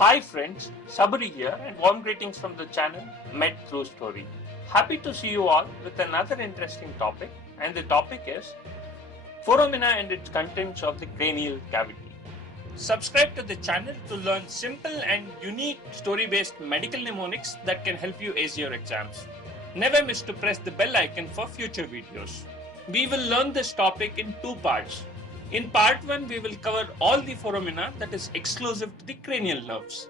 Hi friends, Sabri here and warm greetings from the channel Med Through Story. Happy to see you all with another interesting topic, and the topic is foramina and its contents of the cranial cavity. Subscribe to the channel to learn simple and unique story-based medical mnemonics that can help you ace your exams. Never miss to press the bell icon for future videos. We will learn this topic in two parts. In part 1, we will cover all the foramina that is exclusive to the cranial nerves.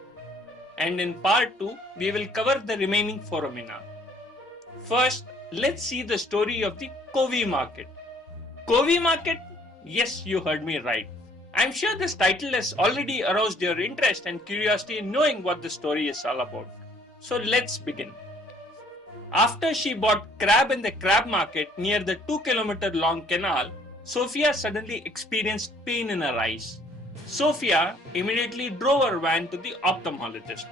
And in part 2, we will cover the remaining foramina. First, let's see the story of the Covey market. Covey market? Yes, you heard me right. I'm sure this title has already aroused your interest and curiosity in knowing what the story is all about. So let's begin. After she bought crab in the crab market near the 2-kilometer long canal, Sophia suddenly experienced pain in her eyes. Sophia immediately drove her van to the ophthalmologist.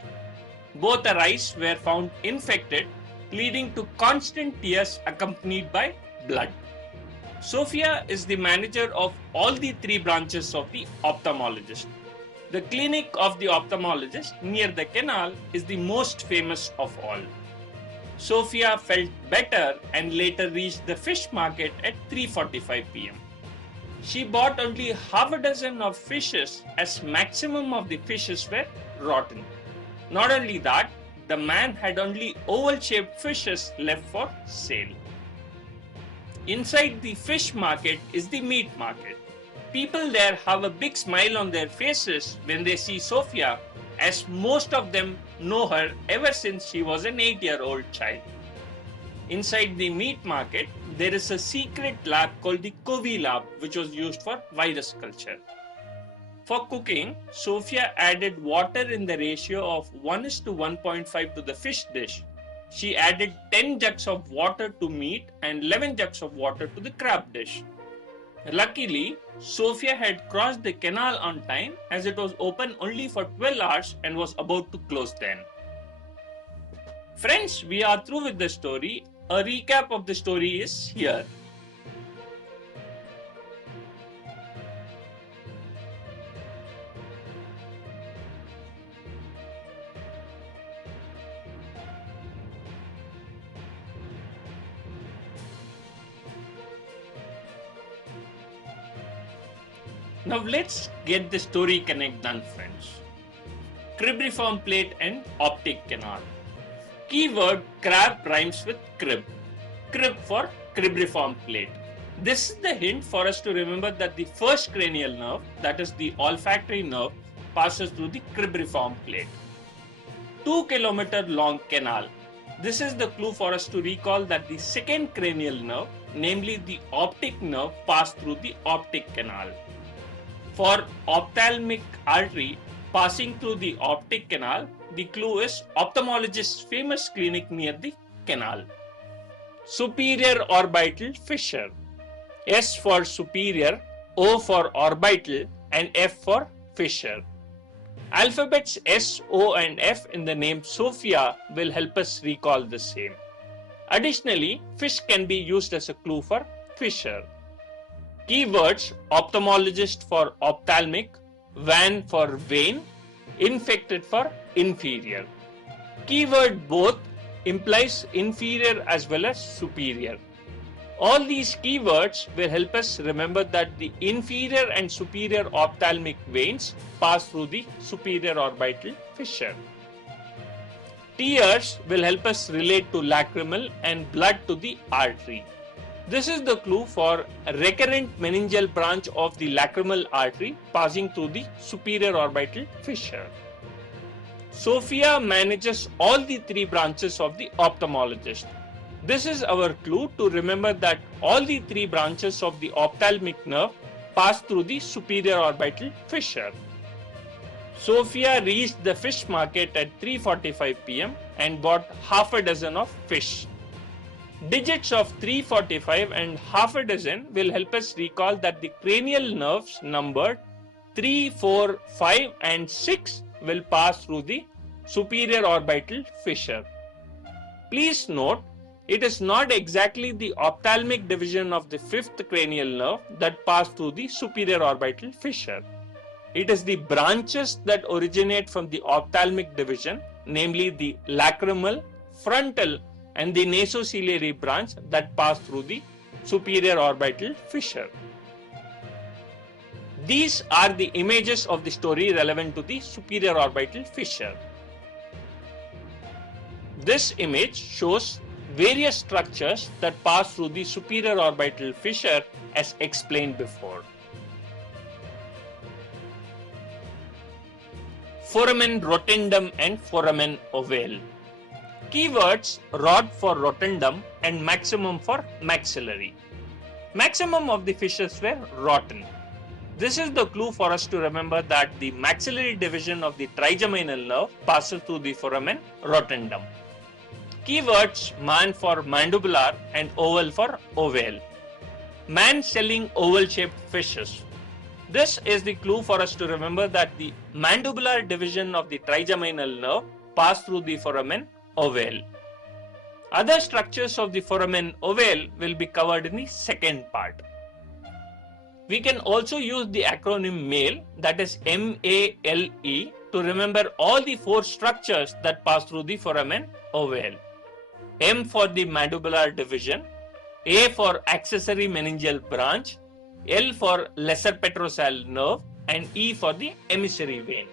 Both her eyes were found infected, leading to constant tears accompanied by blood. Sophia is the manager of all the three branches of the ophthalmologist. The clinic of the ophthalmologist near the canal is the most famous of all. Sophia felt better and later reached the fish market at 3:45 p.m. She bought only half a dozen of fishes as maximum of the fishes were rotten. Not only that, the man had only oval-shaped fishes left for sale. Inside the fish market is the meat market. People there have a big smile on their faces when they see Sophia, as most of them know her ever since she was an 8-year-old child. Inside the meat market, there is a secret lab called the Covey lab, which was used for virus culture. For cooking, Sophia added water in the ratio of 1:1.5 to the fish dish. She added 10 jugs of water to meat and 11 jugs of water to the crab dish. Luckily, Sophia had crossed the canal on time as it was open only for 12 hours and was about to close then. Friends, we are through with the story. A recap of the story is here. Now let's get the story connect done, friends. Cribriform plate and optic canal. Keyword crab rhymes with crib. Crib for cribriform plate. This is the hint for us to remember that the first cranial nerve, that is the olfactory nerve, passes through the cribriform plate. 2-kilometer long canal. This is the clue for us to recall that the second cranial nerve, namely the optic nerve, passed through the optic canal. For ophthalmic artery passing through the optic canal, the clue is ophthalmologist's famous clinic near the canal. Superior orbital fissure. S for superior, O for orbital, and F for fissure. Alphabets S, O, and F in the name Sophia will help us recall the same. Additionally, fish can be used as a clue for fissure. Keywords: ophthalmologist for ophthalmic, van for vein, infected for inferior. Keyword both implies inferior as well as superior. All these keywords will help us remember that the inferior and superior ophthalmic veins pass through the superior orbital fissure. Tears will help us relate to lacrimal and blood to the artery. This is the clue for a recurrent meningeal branch of the lacrimal artery passing through the superior orbital fissure. Sophia manages all the three branches of the ophthalmologist. This is our clue to remember that all the three branches of the ophthalmic nerve pass through the superior orbital fissure. Sophia reached the fish market at 3:45 p.m. and bought half a dozen of fish. Digits of 3:45 and half a dozen will help us recall that the cranial nerves numbered 3, 4, 5 and 6 will pass through the superior orbital fissure. Please note, it is not exactly the ophthalmic division of the fifth cranial nerve that passed through the superior orbital fissure. It is the branches that originate from the ophthalmic division, namely the lacrimal, frontal and the nasociliary branch that pass through the superior orbital fissure. These are the images of the story relevant to the superior orbital fissure. This image shows various structures that pass through the superior orbital fissure as explained before. Foramen rotundum and foramen ovale. Keywords: rod for rotundum and maximum for maxillary. Maximum of the fissures were rotten. This is the clue for us to remember that the maxillary division of the trigeminal nerve passes through the foramen rotundum. Keywords: man for mandibular and oval for ovale. Man selling oval-shaped fissures. This is the clue for us to remember that the mandibular division of the trigeminal nerve pass through the foramen ovale. Other structures of the foramen ovale will be covered in the second part. We can also use the acronym MALE, that is MALE, to remember all the four structures that pass through the foramen ovale. M for the mandibular division, A for accessory meningeal branch, L for lesser petrosal nerve, and E for the emissary vein.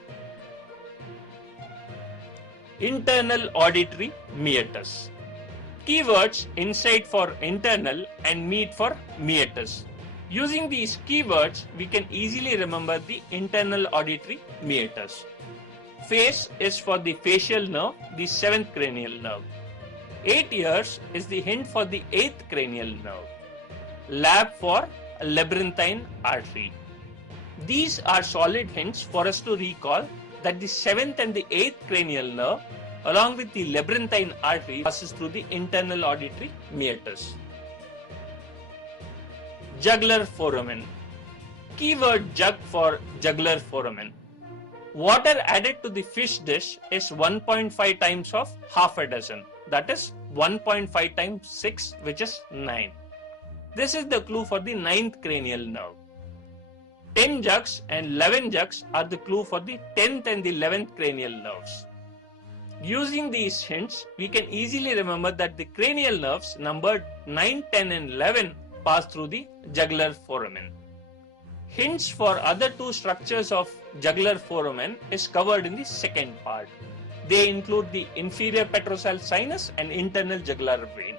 Internal auditory meatus. Keywords: insight for internal and meat for meatus. Using these keywords, we can easily remember the internal auditory meatus. Face is for the facial nerve, the 7th cranial nerve. 8 ears is the hint for the 8th cranial nerve. Lab for labyrinthine artery. These are solid hints for us to recall that the 7th and the 8th cranial nerve along with the labyrinthine artery passes through the internal auditory meatus. Jugular foramen. Keyword: jug for jugular foramen. Water added to the fish dish is 1.5 times of half a dozen. That is 1.5 times 6, which is 9. This is the clue for the 9th cranial nerve. 10 jugs and 11 jugs are the clue for the 10th and the 11th cranial nerves. Using these hints, we can easily remember that the cranial nerves numbered 9, 10 and 11 pass through the jugular foramen. Hints for other two structures of jugular foramen is covered in the second part. They include the inferior petrosal sinus and internal jugular vein.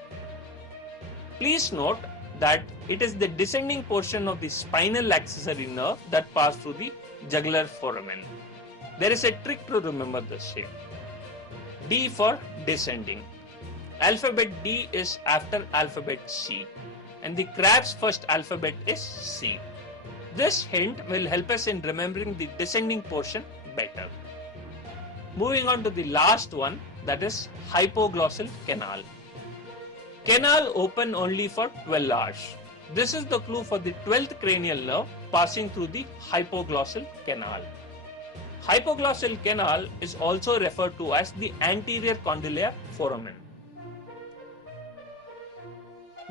Please note that it is the descending portion of the spinal accessory nerve that pass through the jugular foramen. There is a trick to remember this here. D for descending. Alphabet D is after alphabet C, and the crab's first alphabet is C. This hint will help us in remembering the descending portion better. Moving on to the last one, that is hypoglossal canal. Canal open only for 12 hours. This is the clue for the 12th cranial nerve passing through the hypoglossal canal. Hypoglossal canal is also referred to as the anterior condylar foramen.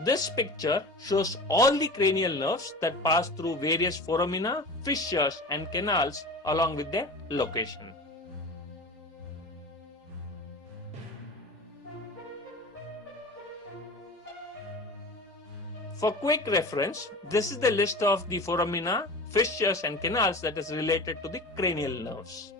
This picture shows all the cranial nerves that pass through various foramina, fissures and canals along with their location. For quick reference, this is the list of the foramina, fissures and canals that is related to the cranial nerves.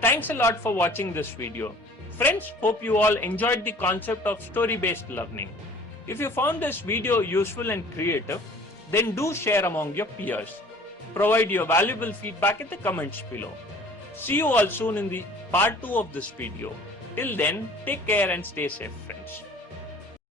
Thanks a lot for watching this video. Friends, hope you all enjoyed the concept of story-based learning. If you found this video useful and creative, then do share among your peers. Provide your valuable feedback in the comments below. See you all soon in the part 2 of this video. Till then, take care and stay safe, friends.